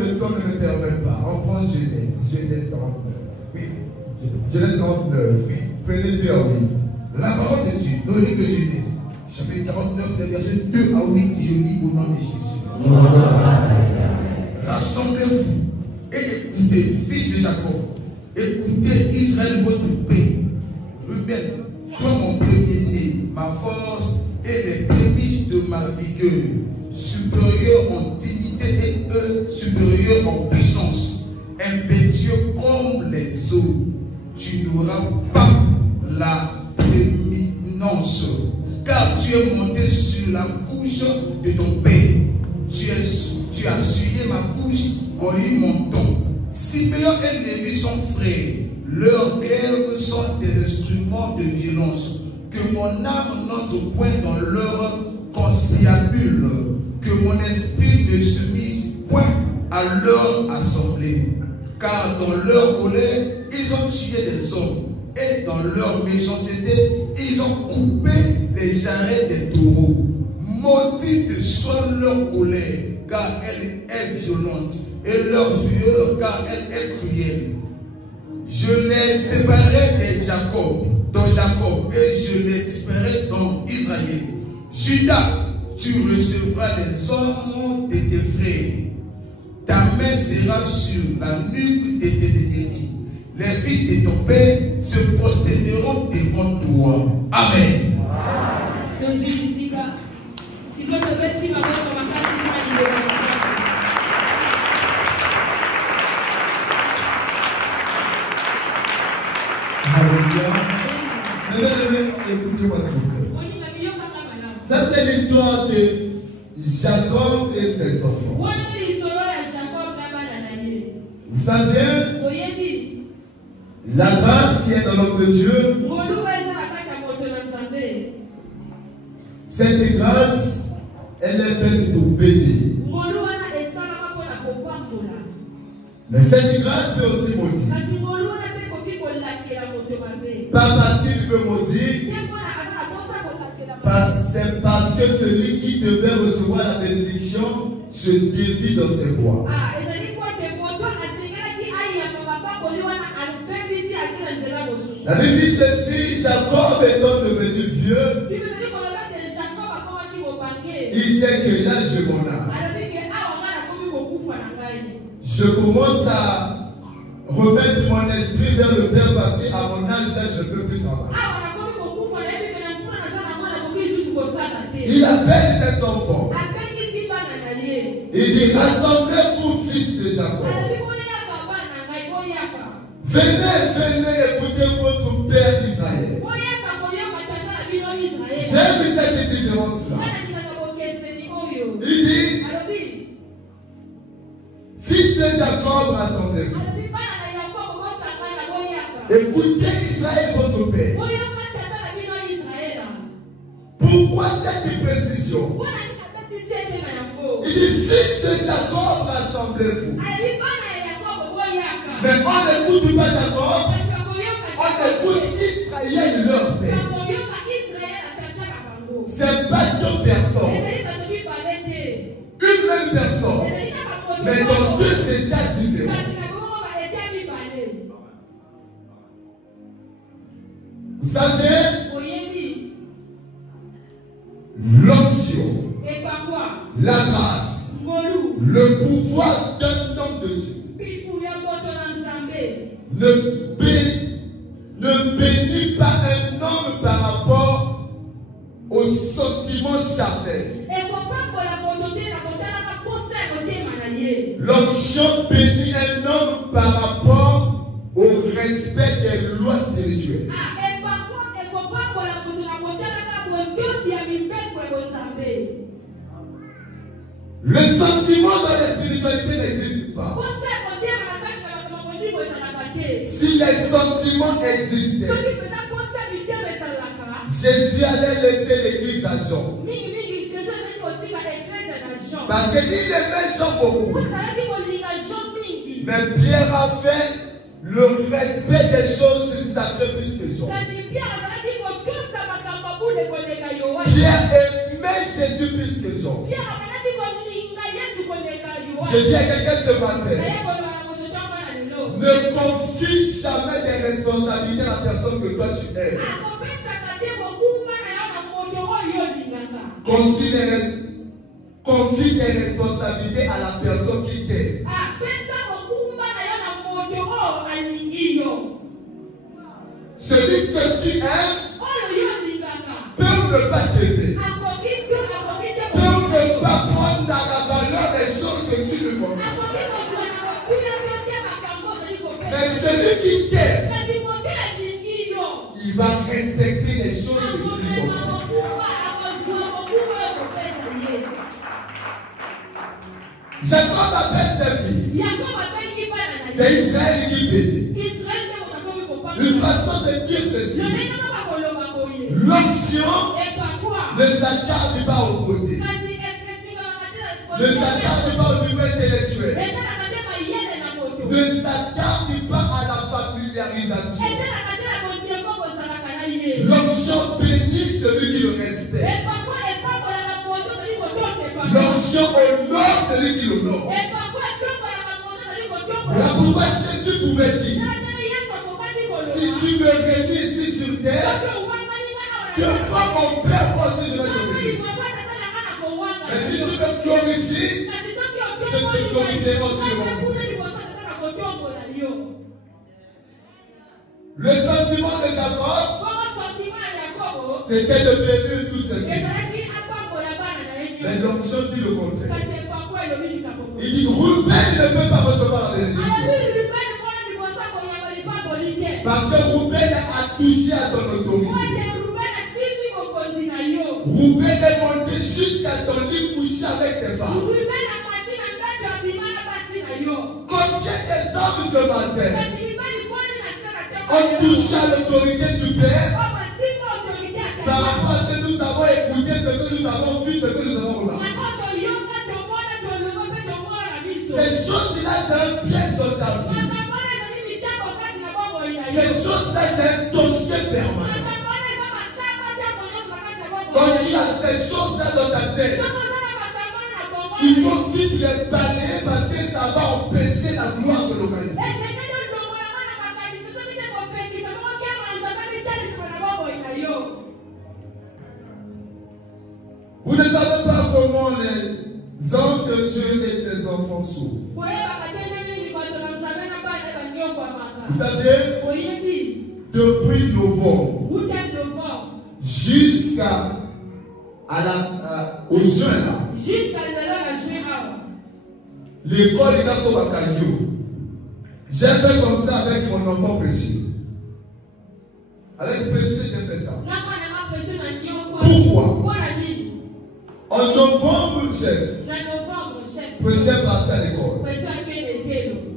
permet pas. On prend Genèse. Genèse 49. Oui. Genèse 49. Oui. Prenez 2 à 8. La parole de Dieu, dans le livre de Genèse, chapitre 49, le verset 2 à 8, je lis au nom de Jésus. Rassemblez-vous et écoutez, fils de Jacob, écoutez Israël, votre paix. Ruben, toi mon premier-né, ma force et les prémices de ma vigueur, supérieur en dignité et eux supérieur en puissance, impétueux comme les eaux, tu n'auras pas la prééminence, car tu es monté sur la couche de ton père. Tu as essuyé ma couche en y montant. Siméon et Lévi sont frères. Leurs lèvres sont des instruments de violence. Que mon âme n'entre point dans leur conciliabule. Que mon esprit ne se mise point à leur assemblée. Car dans leur colère, ils ont tué des hommes. Et dans leur méchanceté, ils ont coupé les jarrets des taureaux. Maudite soit leur colère, car elle est violente, et leur fureur, car elle est cruelle. Je les séparerai de Jacob, dans Jacob, et je les dispersai dans Israël. Judas, tu recevras les hommes de tes frères. Ta main sera sur la nuque de tes ennemis. Les fils de ton père se prosterneront devant toi. Amen. Écoutez-moi s'il vous plaît. Ça c'est l'histoire de Jacob et ses enfants. Ça vient la grâce qui est dans l'homme de Dieu. Cette grâce, elle est faite pour bénir. Mais cette grâce peut aussi maudire. Pas parce qu'il veut maudire, c'est parce que celui qui devait recevoir la bénédiction se dévie dans ses voies. La Bible dit ceci, Jacob étant devenu vieux, il sait que là je m'en ai. Je commence à remettre mon esprit vers le Père parce qu'à mon âge là je ne peux plus travailler. Il appelle ses enfants. Il dit rassemblez-vous fils de Jacob. Venez écouter votre Père Israël. J'aime cette différence-là. Il dit, fils de Jacob, rassemblez-vous. Écoutez Israël, votre Père. Pourquoi cette précision? Il dit, fils de Jacob, rassemblez-vous. Mais on n'écoute pas Jacob, on écoute Israël, leur père. C'est pas deux personnes. Une même personne. Mais dans deux états différents. Vous savez, l'onction, la grâce, le pouvoir d'un homme de Dieu ne bénit pas un homme par rapport aux L'onction bénit un homme par rapport au respect des lois spirituelles. Le sentiment dans la spiritualité n'existe pas. Si les sentiments existaient, Jésus allait laisser l'église à Jean. Parce qu'il aimait Jean beaucoup. Mais Pierre a fait le respect des choses sacrées plus que Jean. Pierre aimait Jésus plus que Jean. Je dis à quelqu'un ce matin, ne confie jamais des responsabilités à la personne que toi tu aimes. Confie des responsabilités à la personne qui t'aime. Celui que tu aimes peut ne pas t'aimer. Peut ne pas prendre la valeur des choses que tu ne connais. Mais celui qui t'aime, il va respecter les choses que tu lui connais. Jacob appelle ses fils. C'est Israël qui bénit. Une façon de dire ceci. L'onction ne s'attarde pas au côté. Ne s'attarde pas au niveau intellectuel. Ne s'attarde pas à la familiarisation. L'onction bénit celui qui le respecte. L'onction honore celui qui l'honore. Voilà pourquoi Jésus pouvait dire, si tu me réunis ici sur terre, tu feras mon Père moi aussi je vais te bénir. Mais si tu me glorifies, je te glorifierai aussi devant moi. Le sentiment de Jacob, c'était de bénir tous ses fils. Mais l'onction dit le contraire. Il dit, Ruben ne peut pas recevoir la bénédiction. Parce que Ruben a touché à ton autorité. Ruben est monté jusqu'à ton lit couché avec tes femmes. Combien des hommes ce matin ont touché à l'autorité du Père par rapport à ce que nous avons écouté, ce que nous avons vu, ce que nous avons remarqué? Ces choses-là, c'est un piège dans ta vie. Ces choses-là, c'est un danger permanent. Quand tu as ces choses-là dans ta tête, il faut vite les balayer parce que ça va empêcher la gloire de l'organisme. Vous ne savez pas comment les hommes de Dieu et ses enfants souffrent. Vous savez, depuis novembre jusqu'à au juin là, l'école est à Tobacagio. J'ai fait comme ça avec mon enfant précieux. Avec précieux, j'ai fait ça. Pourquoi? En novembre, chef, précieux est parti à l'école.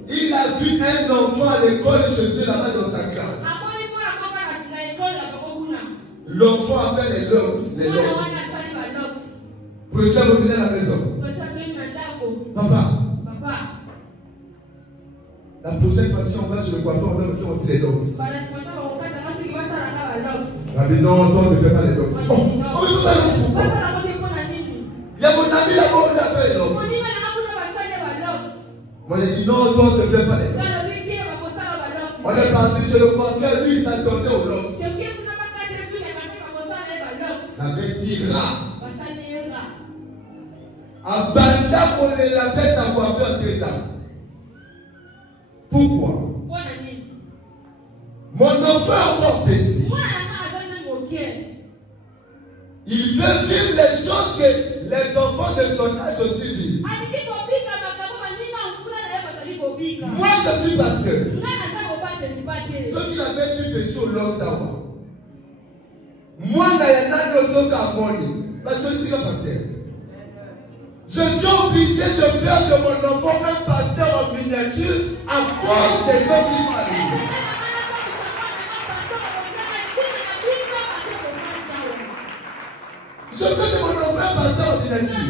Il a vu un enfant à l'école chez eux là-bas dans sa classe. L'enfant a fait les lots. Précieux revenait à la maison. Papa, la prochaine fois si on va chez le coiffeur, on va faire aussi les lots. Rabbi, non, toi ne fais pas les lots. Oh, on ne fait pas les lots. Il y a mon ami là-bas, on a fait les lots. Moi j'ai dit non, toi ne fais pas les lots. On est parti chez le coiffeur, lui il s'attendait aux lots. Ça veut dire à Banda pour les laver sa coiffeur dedans. Pourquoi? Mon enfant est encore petit. Il veut vivre les choses que les enfants de son âge aussi vivent. je suis pasteur. Ceux qui l'avaient dit petit au long savoir. Moi, je suis obligé de faire de mon enfant un pasteur en miniature à cause des gens qui sont arrivés. Je fais de mon enfant un pasteur en miniature.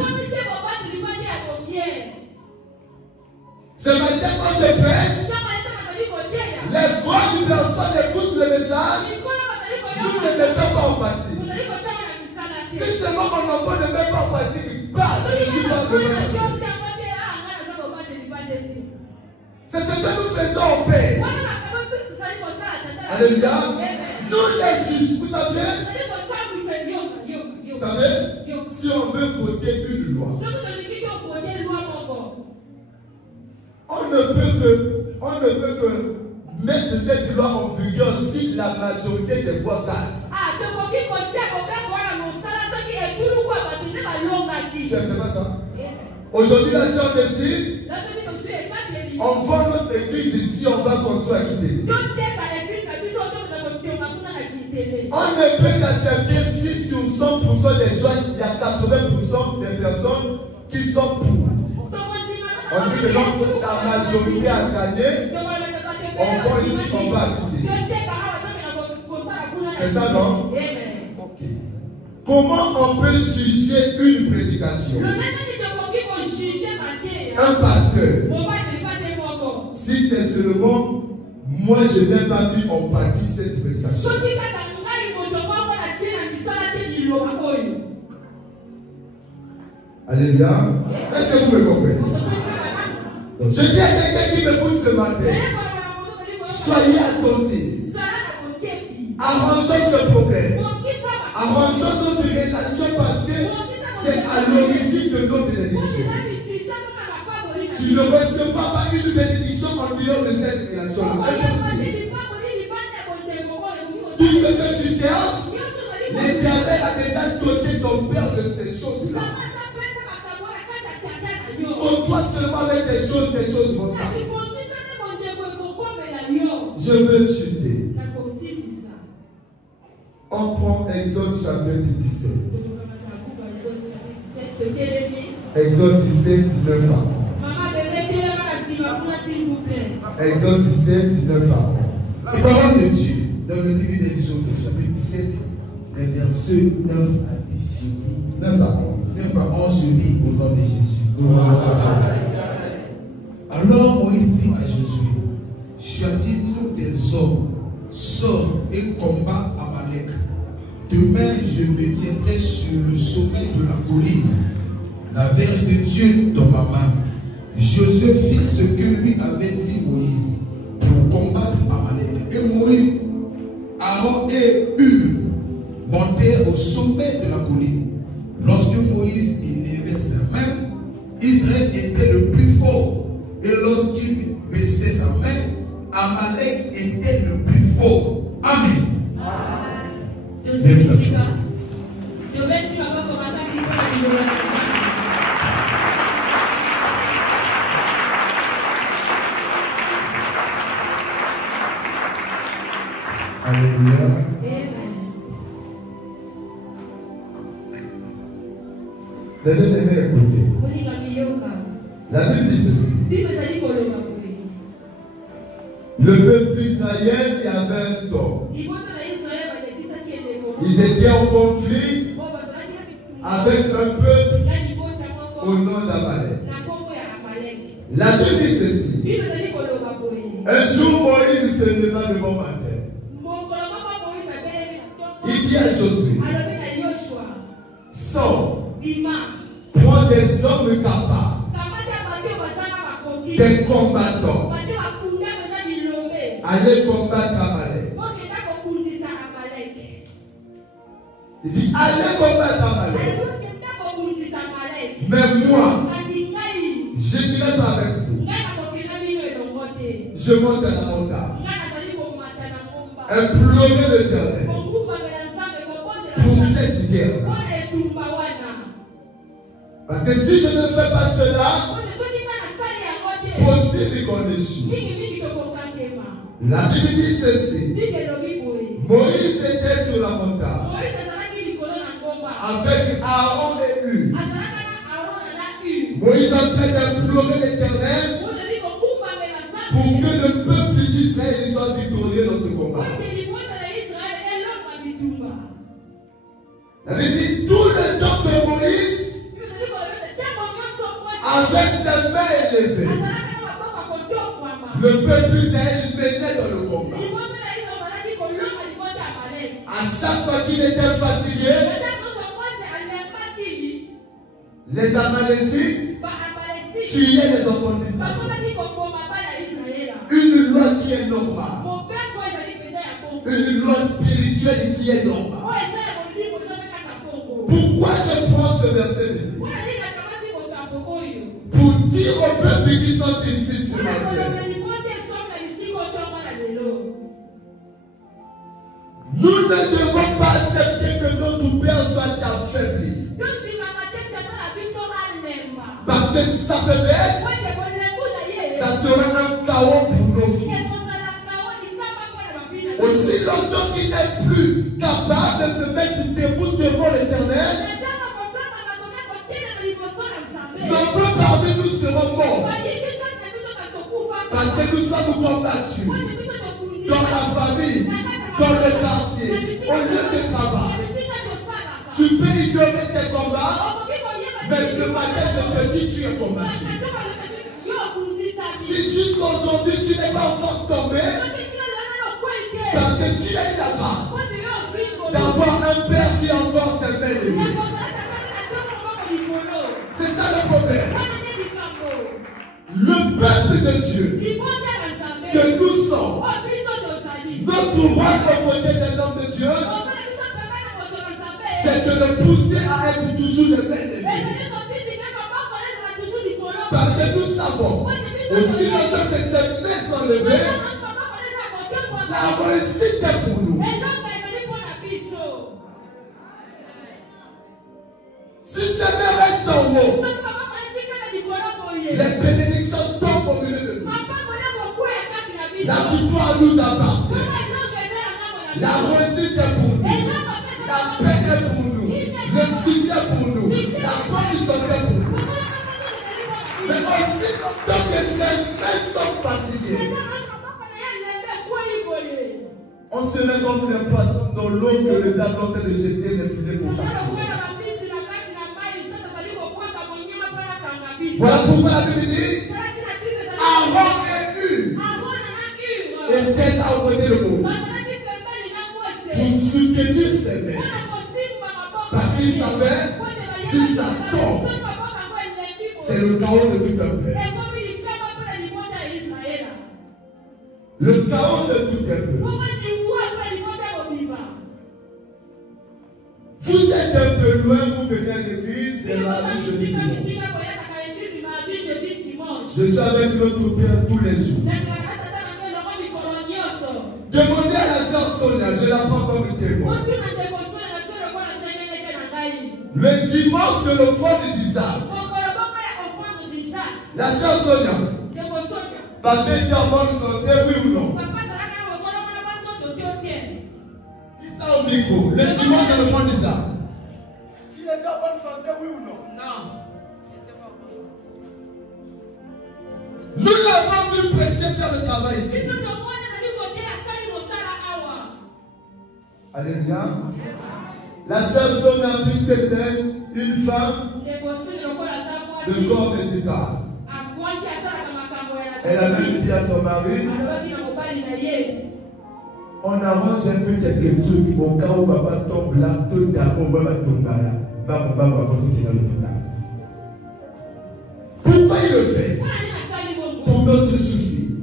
Ce matin, quand je prêche, les grandes personnes écoutent le message. Nous ne mettons pas en pratique. Si seulement mon enfant ne met pas en pratique, je ne suis pas devant. C'est ce que nous faisons en paix. Alléluia. Nous les juges, vous savez, si on veut voter une loi, on ne peut que mettre cette loi en vigueur si la majorité des voix gagne. C'est pas ça. Aujourd'hui, là, si on décide, on vend notre église ici, on va construire à quitter. On ne peut qu'accepter si sur 100% des gens, il y a 80% des personnes qui sont pour. On dit que donc la majorité a gagné, on va ici, on va quitter. C'est ça, non? Ok. Comment on peut juger une prédication? Un pasteur. Si c'est seulement moi je n'ai pas mis en pratique cette prédication. Alléluia. Est-ce que vous me comprenez? Donc, je dis à quelqu'un qui m'écoute ce matin, soyez attentifs. Arrangeons ce problème. Arrangeons notre relation parce que c'est à l'origine de nos bénédictions. Tu ne recevras pas une bénédiction en dehors de cette relation. Tout ce que tu cherches, l'Éternel a déjà doté ton père de ces choses-là. Pour toi seulement avec des choses vont t'arriver. Je veux chuter. On prend Exode chapitre 17. Exode 17, 19 à 11. Exode 17, 19 à 11. La parole de Dieu dans le livre d'Exode, chapitre 17, les versets 9 à 10. 9 à 11. 9 à 11, je lis au nom de Jésus. Alors Moïse dit à Josué, choisis tous tes hommes, sors et combat Amalek. Demain, je me tiendrai sur le sommet de la colline, la verge de Dieu dans ma main. Josué fit ce que lui avait dit Moïse pour combattre Amalek. Et Moïse, Aaron et Hur montèrent au sommet de la colline. Lorsque Moïse élevait sa main, Israël était le plus fort. Et lorsqu'il baissait sa main, Amalek était le plus fort. Amen. Alléluia. Les bien-aimés, écoutez. La Bible dit ceci. Le peuple d'Israël, il y avait un tort. Ils étaient en conflit avec un peuple au nom d'Amalek. La Bible dit ceci. Un jour, Moïse se leva le bon matin. Il dit à Josué, sors, prends des hommes capables, des combattants, allez combattre Amalek. Il dit, allez combattre Amalek. Mais moi, je n'irai pas avec vous. Je monte à la montagne. Implorez l'Éternel pour cette guerre. Parce que si je ne fais pas cela, possible qu'on échoue. La Bible dit ceci. Moïse était sur la montagne avec Aaron et Hur. Moïse en train d'implorer l'Éternel pour que le peuple d'Israël soit victorieux dans ce combat. La Bible dit tout le temps que Moïse avait ses mains élevées, le peuple d'Israël menait dans le combat. À chaque fois qu'il était fatigué, les Amalécites tuaient les enfants d'Israël. Une loi qui est normale. Une loi spirituelle qui est normale. Pourquoi je prends ce verset de Bible? Pour dire aux peuples qui sont ici ce matin, nous ne devons pas accepter que notre Père soit affaibli. Parce que sa faiblesse, ça sera un chaos pour nos filles. Aussi longtemps qu'il n'est plus capable de se mettre debout devant l'Éternel, nombreux parmi nous seront morts. Parce que nous sommes combattus dans la famille, dans le quartier, au lieu de travail. Tu peux ignorer tes combats, mais ce matin je te dis tu es combattu. Si jusqu'aujourd'hui tu n'es pas encore tombé, parce que tu as eu la grâce d'avoir un père qui a encore ses mains levées. C'est ça le problème. Le peuple de Dieu que nous sommes, notre rôle aux côtés de l'homme de Dieu, c'est de le pousser à être toujours les mains levées. Parce que nous savons, aussi longtemps que ces mains sont levées, la réussite est pour nous. Si ces mains restent en haut, les bénédictions tombent au milieu de nous. La victoire nous appartient. La réussite est pour nous. La paix est pour nous. Le succès pour nous. La bonne santé pour nous. Mais aussi longtemps que ces mains sont fatiguées, on se met comme des poissons dans l'eau que le diable est en train de jeter les filets pour fatiguer. Voilà pourquoi la Bible dit Aaron et Hur étaient là au côté de Moïse pour soutenir ses mains. Parce qu'ils savaient si ça tombe, c'est le chaos de tout un peuple. Le chaos de tout un peuple. Vous êtes un peu loin, vous venez à l'église et mardi, jeudi, dimanche. Je suis avec notre Père tous les jours. Demandez à la sœur Sonia, je la prends comme témoin. Le dimanche de l'offrande d'Isaac, la sœur Sonia, papa est en bonne santé, oui ou non? Dis ça au micro. Le dimanche de l'offrande d'Isaac, il est en bonne santé, oui ou non? Non. Nous l'avons vu prêcher faire le travail ici. Alléluia. La sœur Sonia, puisque c'est une femme de corps médical, elle a même dit à son mari, on arrange un peu quelques trucs au cas où papa tombe là, tout d'abord on va tomber là. Pourquoi il le fait? Pour notre souci.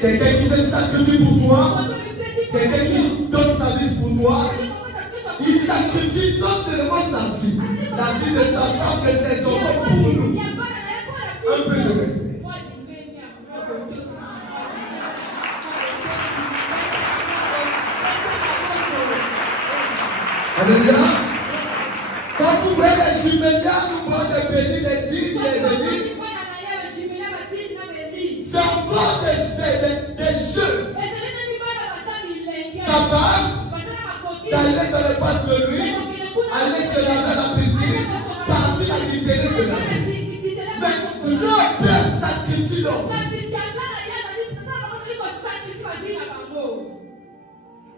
Quelqu'un qui se sacrifie pour toi, quelqu'un qui donne sa vie pour toi, il sacrifie non seulement sa vie, la vie de sa femme et ses enfants pour nous. Un peu de respect. Alléluia. Quand vous voyez les jumellaires, nous voyons des bénis, des dignes, des élites. C'est encore des jeux capables d'aller dans le pas de nuit, aller se laver à la piscine, partir à libérer se laver. Mais leur père sacrifie leur vie.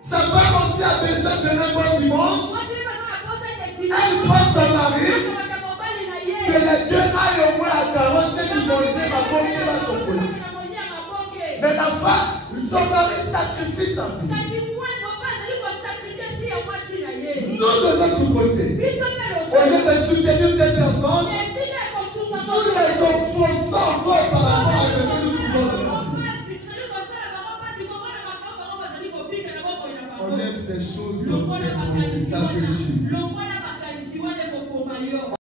Sa femme aussi a besoin de un bon dimanche. Elle prend son mari. Que les deux aillent au moins à 45 du manger ma bonne qui va s'opposer. Mais la femme, son mari sacrifie sa vie. Nous de notre côté, au lieu de soutenir des personnes, nous les offensons encore par rapport à ce que nous pouvons leur dire. On aime ces choses, c'est ça que tu